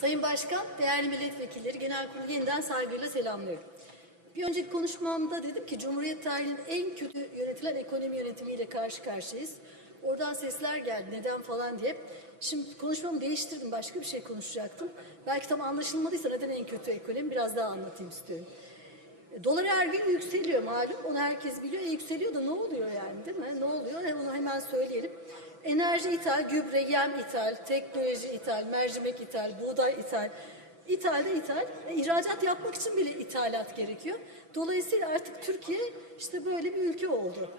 Sayın Başkan, değerli milletvekilleri, genel kurulu yeniden saygıyla selamlıyorum. Bir önceki konuşmamda dedim ki Cumhuriyet tarihinin en kötü yönetilen ekonomi yönetimiyle karşı karşıyayız. Oradan sesler geldi neden falan diye. Şimdi konuşmamı değiştirdim başka bir şey konuşacaktım. Belki tam anlaşılmadıysa neden en kötü ekonomi biraz daha anlatayım istiyorum. E, Dolar her gün yükseliyor malum. Onu herkes biliyor. E, yükseliyor da ne oluyor yani değil mi? Ne oluyor? He, Onu hemen söyleyelim. Enerji ithal, gübre, yem ithal, teknoloji ithal, mercimek ithal, buğday ithal. İthalde ithal. E, ihracat yapmak için bile ithalat gerekiyor. Dolayısıyla artık Türkiye işte böyle bir ülke oldu.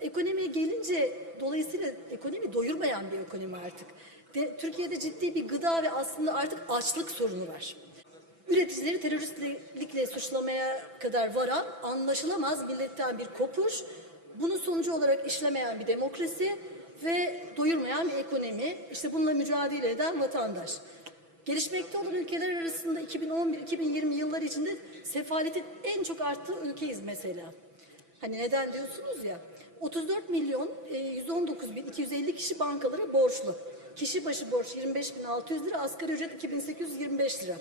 Ekonomiye gelince dolayısıyla ekonomi doyurmayan bir ekonomi artık. De, Türkiye'de ciddi bir gıda ve aslında artık açlık sorunu var üreticileri teröristlikle suçlamaya kadar varan anlaşılamaz milletten bir kopuş, bunun sonucu olarak işlemeyen bir demokrasi ve doyurmayan bir ekonomi, işte bununla mücadele eden vatandaş. Gelişmekte olan ülkeler arasında 2011-2020 yılları içinde sefaletin en çok arttığı ülkeyiz mesela. Hani neden diyorsunuz ya, 34 milyon e, 119 bin 250 kişi bankalara borçlu. Kişi başı borç 25.600 lira, asgari ücret 2825 lira.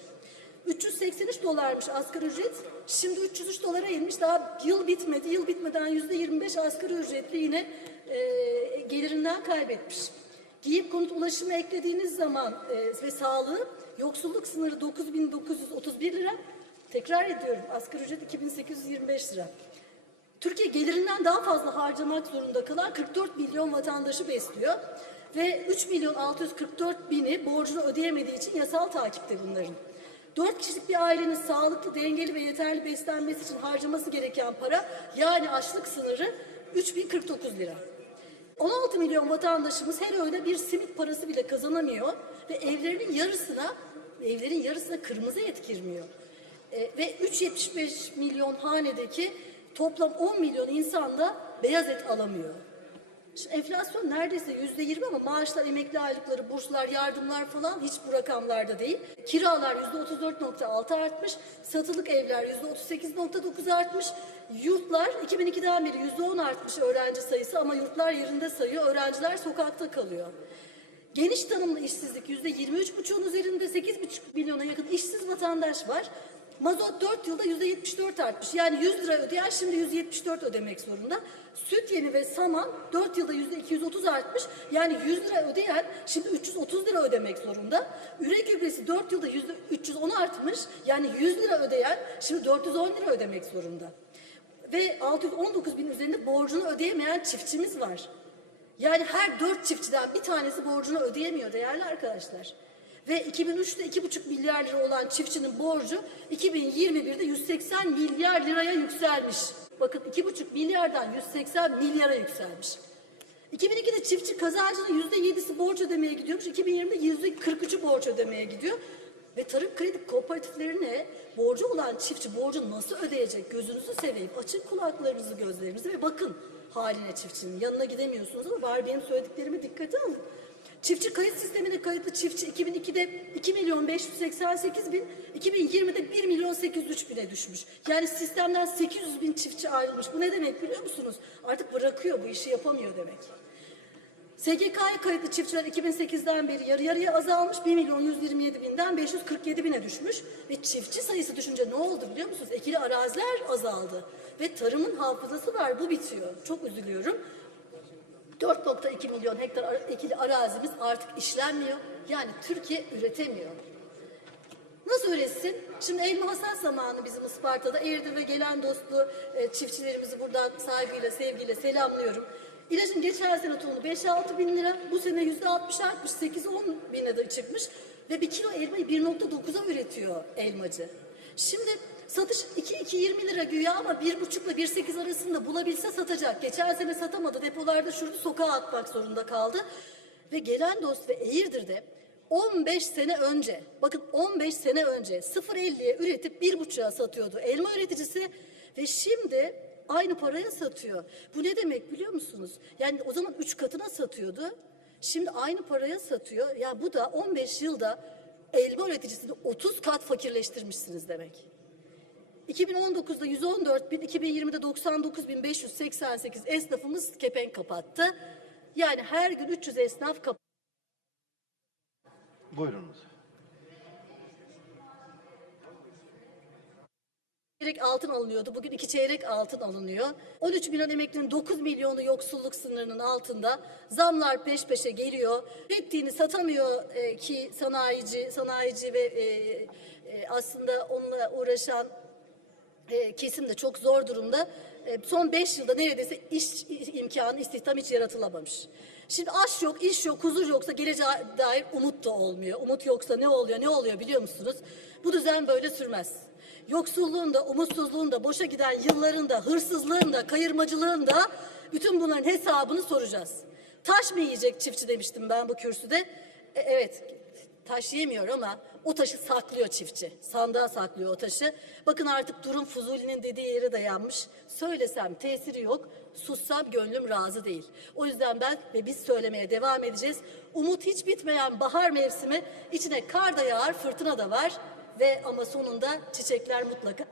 383 dolarmış asgari ücret. Şimdi 303 dolara inmiş. Daha yıl bitmedi. Yıl bitmeden yüzde 25 asgari ücretli yine e, gelirinden kaybetmiş. Giyim konut ulaşımı eklediğiniz zaman e, ve sağlığı yoksulluk sınırı 9931 lira. Tekrar ediyorum asgari ücret 2825 lira. Türkiye gelirinden daha fazla harcamak zorunda kalan 44 milyon vatandaşı besliyor. Ve 3 milyon 644 bini borcunu ödeyemediği için yasal takipte bunların. 4 kişilik bir ailenin sağlıklı, dengeli ve yeterli beslenmesi için harcaması gereken para yani açlık sınırı 3049 lira. 16 milyon vatandaşımız her öğünde bir simit parası bile kazanamıyor ve evlerinin yarısına evlerin yarısına kırmızı et girmiyor. E, ve 3.75 milyon hanedeki toplam 10 milyon insan da beyaz et alamıyor. Şimdi enflasyon neredeyse yüzde yirmi ama maaşlar, emekli aylıkları, burslar, yardımlar falan hiç bu rakamlarda değil. Kiralar yüzde otuz dört nokta altı artmış, satılık evler yüzde otuz sekiz nokta dokuz artmış, yurtlar 2002'den beri yüzde on artmış öğrenci sayısı ama yurtlar yerinde sayıyor, öğrenciler sokakta kalıyor. Geniş tanımlı işsizlik yüzde yirmi üç buçuğun üzerinde sekiz buçuk milyona yakın işsiz vatandaş var. Mazot 4 yılda yüzde 74 artmış. Yani 100 lira ödeyen şimdi 174 ödemek zorunda. Süt yeni ve saman 4 yılda yüzde 230 artmış. Yani 100 lira ödeyen şimdi 330 lira ödemek zorunda. Üre gübresi 4 yılda yüzde 310 artmış. Yani 100 lira ödeyen şimdi 410 lira ödemek zorunda. Ve 619 bin üzerinde borcunu ödeyemeyen çiftçimiz var. Yani her dört çiftçiden bir tanesi borcunu ödeyemiyor değerli arkadaşlar. Ve 2003'te 2,5 milyar lira olan çiftçinin borcu 2021'de 180 milyar liraya yükselmiş. Bakın 2,5 milyardan 180 milyara yükselmiş. 2002'de çiftçi kazancının %7'si borç ödemeye gidiyormuş. 2020'de %43'ü borç ödemeye gidiyor. Ve tarım kredi kooperatiflerine borcu olan çiftçi borcu nasıl ödeyecek? Gözünüzü seveyim. Açın kulaklarınızı, gözlerinizi ve bakın haline çiftçinin. Yanına gidemiyorsunuz ama var benim söylediklerimi dikkate alın. Çiftçi kayıt sistemine kayıtlı çiftçi 2002'de 2 milyon 588 bin, 2020'de 1 milyon 803 bine düşmüş. Yani sistemden 800 bin çiftçi ayrılmış. Bu ne demek biliyor musunuz? Artık bırakıyor bu işi yapamıyor demek. SGK'ya kayıtlı çiftçiler 2008'den beri yarı yarıya azalmış. 1 milyon 127 binden 547 bine düşmüş. Ve çiftçi sayısı düşünce ne oldu biliyor musunuz? Ekili araziler azaldı. Ve tarımın hafızası var bu bitiyor. Çok üzülüyorum. 4.2 milyon hektar ekili arazimiz artık işlenmiyor. Yani Türkiye üretemiyor. Nasıl üretsin? Şimdi elma hasat zamanı bizim Isparta'da. Eğirdir ve gelen dostlu e, çiftçilerimizi buradan saygıyla, sevgiyle selamlıyorum. İlacın geçen sene tonu 5-6 bin lira, bu sene yüzde 60 artmış, 8-10 bine de çıkmış. Ve bir kilo elmayı 1.9'a üretiyor elmacı. Şimdi satış 2-2-20 lira güya ama 1.5 ile 1.8 arasında bulabilse satacak. Geçen sene satamadı, depolarda şurada sokağa atmak zorunda kaldı. Ve gelen dost ve Eğirdir'de 15 sene önce, bakın 15 sene önce 0.50'ye üretip 1.5'a satıyordu elma üreticisi ve şimdi aynı paraya satıyor. Bu ne demek biliyor musunuz? Yani o zaman 3 katına satıyordu. Şimdi aynı paraya satıyor. Ya bu da 15 yılda elma üreticisini 30 kat fakirleştirmişsiniz demek. 2019'da 114 bin, 2020'de 99 bin 588 esnafımız kepenk kapattı. Yani her gün 300 esnaf kapattı. Buyurunuz. Çeyrek altın alınıyordu. Bugün iki çeyrek altın alınıyor. 13 milyon emeklinin 9 milyonu yoksulluk sınırının altında. Zamlar peş peşe geliyor. Ettiğini satamıyor e, ki sanayici, sanayici ve e, e, aslında onunla uğraşan kesim de çok zor durumda. E, son 5 yılda neredeyse iş imkanı, istihdam hiç yaratılamamış. Şimdi aş yok, iş yok, huzur yoksa geleceğe dair umut da olmuyor. Umut yoksa ne oluyor, ne oluyor biliyor musunuz? Bu düzen böyle sürmez. Yoksulluğun da, umutsuzluğun da, boşa giden yılların da, hırsızlığın da, kayırmacılığın da bütün bunların hesabını soracağız. Taş mı yiyecek çiftçi demiştim ben bu kürsüde. E, evet, Taş yemiyor ama o taşı saklıyor çiftçi. Sandığa saklıyor o taşı. Bakın artık durum Fuzuli'nin dediği yere dayanmış. Söylesem tesiri yok, sussam gönlüm razı değil. O yüzden ben ve biz söylemeye devam edeceğiz. Umut hiç bitmeyen bahar mevsimi içine kar da yağar, fırtına da var ve ama sonunda çiçekler mutlaka